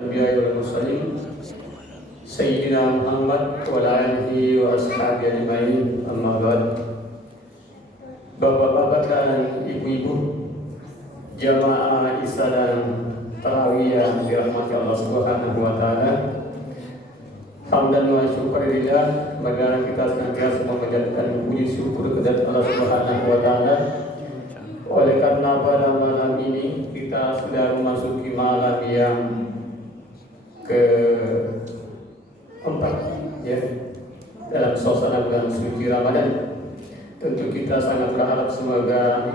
الأنبياء والمرسلين سيدنا محمد وعلى آله وأصحابه أجمعين. Amma ba'd. Bapak-bapak dan ibu-ibu jamaah Isya dan Tarawih yang dirahmati Allah Subhanahu wa taala. Hamdan wa syukurillah, bagaimana kita senantiasa memanjatkan puji syukur kepada Allah Subhanahu wa taala. Oleh karena pada malam ini kita sudah memasuki malam yang keempat, ya, dalam suasana bulan suci Ramadan. Tentu kita sangat berharap semoga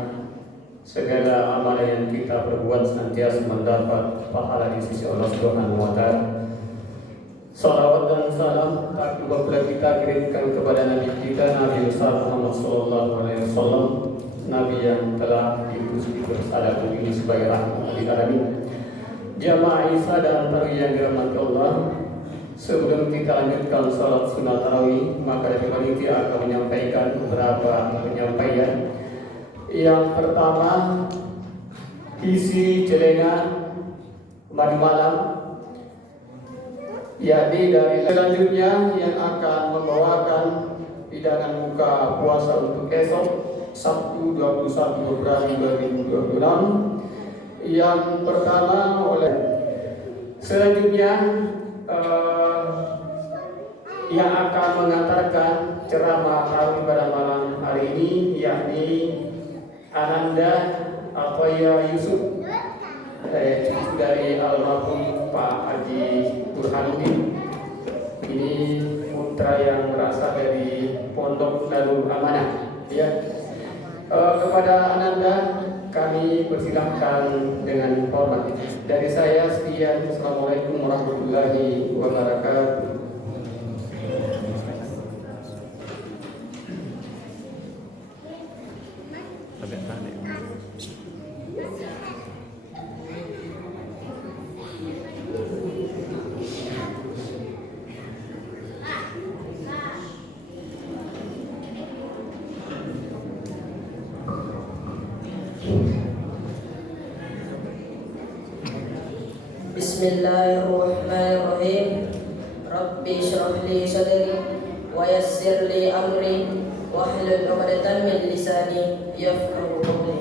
segala amalan yang kita perbuat senantiasa mendapat pahala di sisi Allah Subhanahu wa taala. Salawat dan salam tak lupa pula kita kirimkan kepada Nabi kita, Nabi Muhammad sallallahu alaihi wasallam, Nabi yang telah diutus di bersama ini sebagai rahmat lil alamin. Jamaah Isya dan Tarawih yang dirahmati Allah, sebelum kita lanjutkan salat sunat tarawih, maka dari panitia akan menyampaikan beberapa penyampaian. Yang pertama, isi celengan pada malam, yakni dari selanjutnya yang akan membawakan hidangan buka puasa untuk esok Sabtu 21 Februari 2026. Yang pertama selanjutnya yang akan mengantarkan ceramah tarawih pada malam hari ini, yakni Ananda Ataya Yusuf dari almarhum Pak Haji Burhanuddin. Ini putra yang berasal dari Pondok Darul Amanah, ya. Kepada Ananda kami persilahkan dengan hormat. Dari saya sekian. Assalamualaikum warahmatullahi wabarakatuh. Bismillahirrahmanirrahim. Rabbi shrah li sadri wa yassir li amri wahlul 'uqdatam min lisani yafqahu qawli.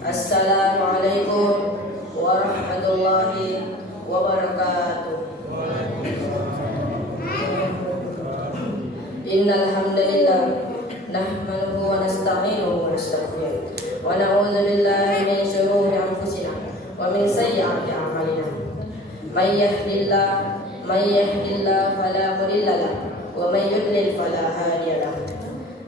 Assalamualaikum warahmatullahi wabarakatuh. Innal hamdalillah nahmaduhu wa nasta'inuhu wa nastaghfiruh wa na'udzu billahi min shururi anfusina wa min sayyi'ati a'malina. Man yahdihillahu fala mudilla lahu wa man yudlil fala hadiya lahu.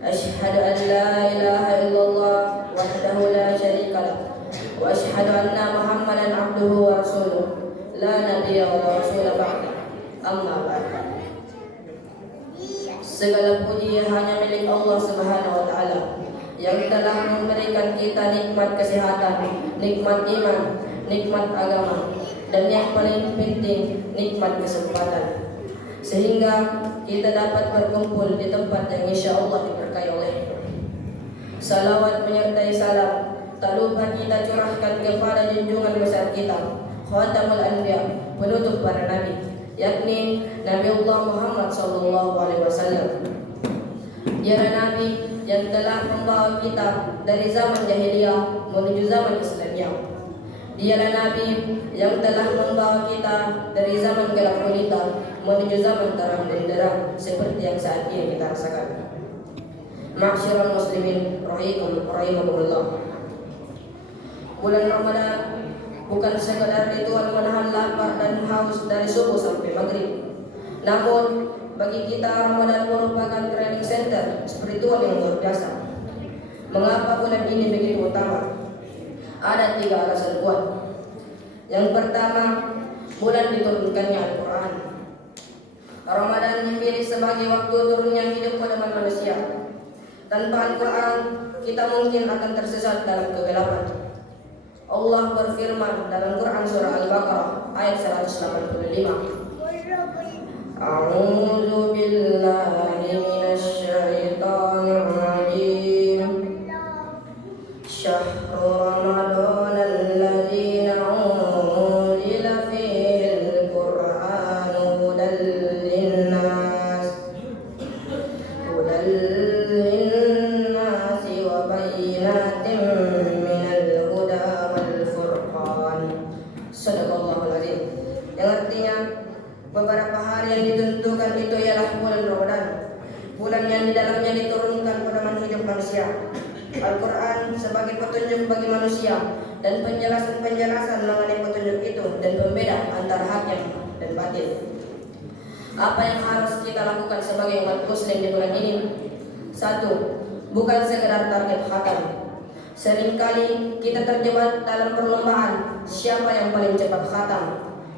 Asyhadu an la ilaha illallah wahdahu la syarika lahu wa asyhadu anna Muhammadan abduhu wa rasuluh la nabiyya wa rasula ba'da. Amma ba'd. Segala puji hanya milik Allah Subhanahu wa taala yang telah memberikan kita nikmat kesehatan, nikmat iman, nikmat agama, dan yang paling penting nikmat kesempatan, sehingga kita dapat berkumpul di tempat yang insya Allah diberkahi oleh-Nya. Salawat menyertai salam tak lupa kita curahkan kepada junjungan besar kita, Khatamul Anbiya, penutup para nabi, yakni Nabiullah Muhammad sallallahu alaihi wasallam. Dialah nabi yang telah membawa kita dari zaman jahiliyah menuju zaman Islamiyah. Dialah Nabi yang telah membawa kita dari zaman gelap gulita menuju zaman terang benderang seperti yang saat ini kita rasakan. Ma'syiral muslimin rahimakumullah. Bulan Ramadan bukan sekadar ritual menahan lapar dan haus dari subuh sampai maghrib. Namun bagi kita Ramadan merupakan training center spiritual yang luar biasa. Mengapa bulan ini begitu utama? Ada 3 alasan kuat. Yang pertama, bulan diturunkannya Al-Quran. Ramadan dipilih sebagai waktu turunnya hidup pada manusia. Tanpa Al-Quran, kita mungkin akan tersesat dalam kegelapan. Allah berfirman dalam Quran surah Al-Baqarah ayat 185. A'udzu billahi minasy syaithanir rajim. Syahrul Ramadan alladzi unzila fihi Beberapa hari yang ditentukan itu ialah bulan Ramadan, bulan yang di dalamnya diturunkan pedoman hidup manusia. Al-Quran sebagai petunjuk bagi manusia dan penjelasan-penjelasan mengenai petunjuk itu dan pembeda antara hak dan batil. Apa yang harus kita lakukan sebagai umat muslim di bulan ini? 1. Bukan sekedar target khatam. Seringkali kita terjebak dalam perlombaan siapa yang paling cepat khatam.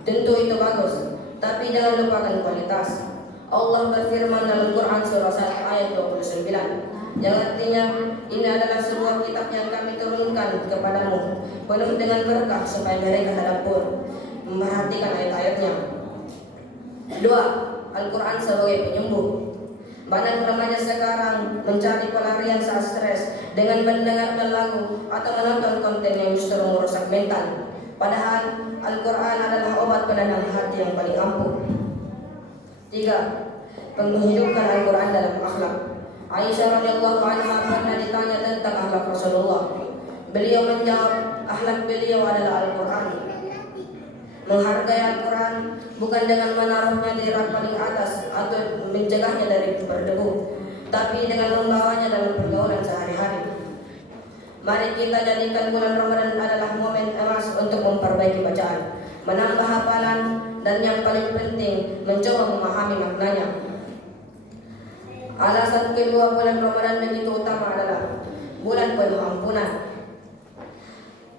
Tentu itu bagus, tapi jangan lupakan kualitas. Allah berfirman dalam Quran surah 1 ayat 29, yang artinya ini adalah sebuah kitab yang kami turunkan kepadamu, penuh dengan berkah supaya mereka tadabbur, memperhatikan ayat-ayatnya. 2. Al-Quran sebagai penyembuh. Banyak remaja sekarang mencari pelarian saat stres dengan mendengarkan lagu atau menonton konten yang justru merusak mental. Padahal Al-Quran adalah obat penenang hati yang paling ampuh. 3. Menghidupkan Al-Quran dalam akhlak. Aisyah radhiyallahu anha pernah ditanya tentang akhlak Rasulullah. Beliau menjawab, akhlak beliau adalah Al-Quran. Menghargai Al-Quran bukan dengan menaruhnya di rak paling atas atau mencegahnya dari berdebu, tapi dengan membawanya dalam pergaulan sehari-hari. Mari kita jadikan bulan Ramadan adalah momen emas untuk memperbaiki bacaan, menambah hafalan, dan yang paling penting, mencoba memahami maknanya. Alasan kedua bulan Ramadan begitu utama adalah bulan penuh ampunan.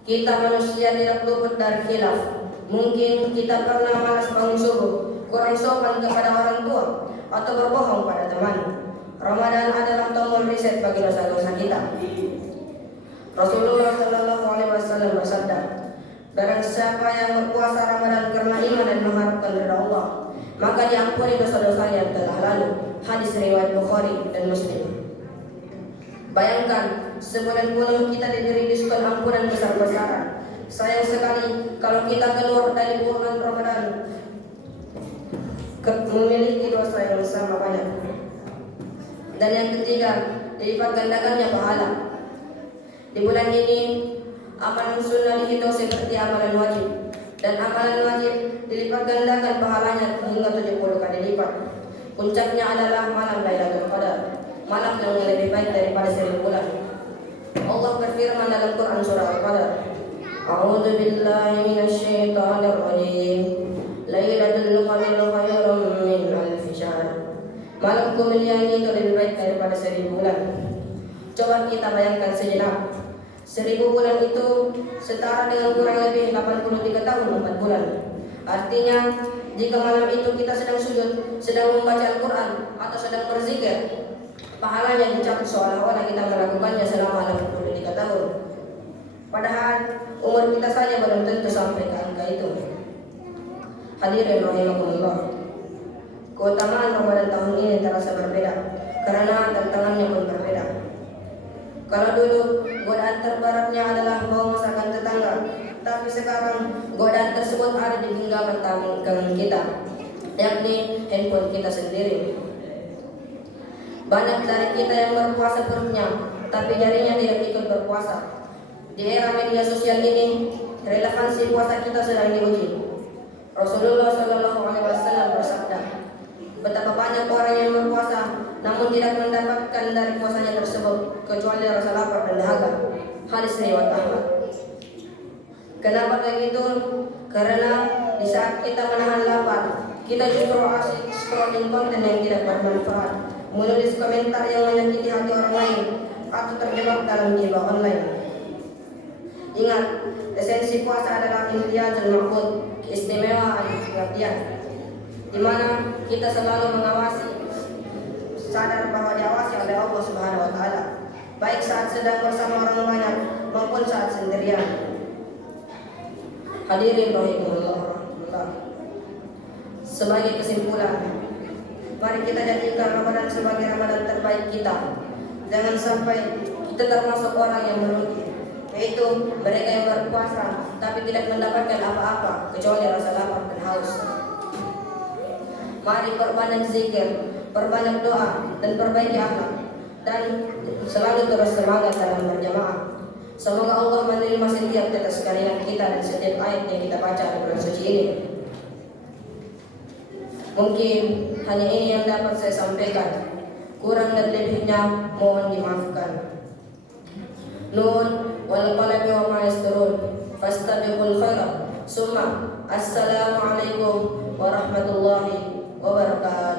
Kita manusia tidak luput dari khilaf. Mungkin kita pernah malas bangun subuh, kurang sopan kepada orang tua, atau berbohong pada teman. Ramadan adalah tombol reset bagi dosa-dosa kita. Rasulullah Shallallahu Alaihi Wasallam bersabda, barang siapa yang berpuasa Ramadan karena iman dan mengharapkan ridha Allah, maka diampuni dosa-dosa yang telah lalu. Hadis riwayat Bukhari dan Muslim. Bayangkan, sebulan penuh kita diberi diskon ampunan besar-besaran. Sayang sekali kalau kita keluar dari bulan Ramadan memiliki dosa yang sama banyak. Dan yang ketiga, dilipat gandakannya pahala. Di bulan ini, amalan sunnah dihitung seperti amalan wajib, dan amalan wajib dilipat gandakan pahalanya hingga 70 kali lipat. Puncaknya adalah malam Lailatul Qadar, malam yang lebih baik daripada 1000 bulan. Allah berfirman dalam Quran surah Al-Qadar, A'udzu billahi minasy syaithanir rajim. Lailatul Qadar khairun min alfi syahr. Malam kemuliaan itu lebih baik daripada 1000 bulan. Coba kita bayangkan sejenak. 1000 bulan itu setara dengan kurang lebih 83 tahun 4 bulan. Artinya, jika malam itu kita sedang sujud, sedang membaca Al-Quran, atau sedang berzikir, pahalanya dicatat seolah-olah kita melakukannya selama 83 tahun. Padahal umur kita saja belum tentu sampai ke angka itu. Hadirin rahimakumullah, keutamaan Ramadan tahun ini terasa berbeda karena tantangannya pun berbeda. Kalau dulu godaan terberatnya adalah bau masakan tetangga, tapi sekarang godaan tersebut ada di genggaman tangan kita, yakni handphone kita sendiri. Banyak dari kita yang berpuasa perutnya, tapi jarinya tidak ikut berpuasa. Di era media sosial ini, relevansi puasa kita sedang diuji. Rasulullah Shallallahu Alaihi Wasallam bersabda, betapa banyak orang yang berpuasa, namun tidak mendapatkan dari puasanya tersebut kecuali rasa lapar dan dahaga. Hadis riwayat Ahmad. Kenapa begitu? Karena di saat kita menahan lapar, kita justru asik scrolling konten yang tidak bermanfaat, menulis komentar yang menyakiti hati orang lain, atau terjebak dalam ghibah online. Ingat, esensi puasa adalah imtiazul ma'bud, keistimewaan pengertian, di mana kita selalu mengawasi, sadar bahwa diawasi oleh Allah Subhanahu wa taala, baik saat sedang bersama orang banyak maupun saat sendirian. Hadirin rahimahullah. Sebagai kesimpulan, mari kita jadikan Ramadan sebagai Ramadan terbaik kita. Jangan sampai kita termasuk orang yang merugi, yaitu mereka yang berpuasa tapi tidak mendapatkan apa-apa kecuali rasa lapar dan haus. Mari perbanyak zikir, perbanyak doa, dan perbaiki akhlak, dan selalu terus semangat dalam berjamaah. Semoga Allah menerima setiap tetes karya kita dan setiap ayat yang kita baca di bulan suci ini. Mungkin hanya ini yang dapat saya sampaikan. Kurang dan lebihnya mohon dimaafkan. Nun wal qalami wa ma yasturun. Fastabiqul khairat. Summa assalamualaikum warahmatullahi wabarakatuh.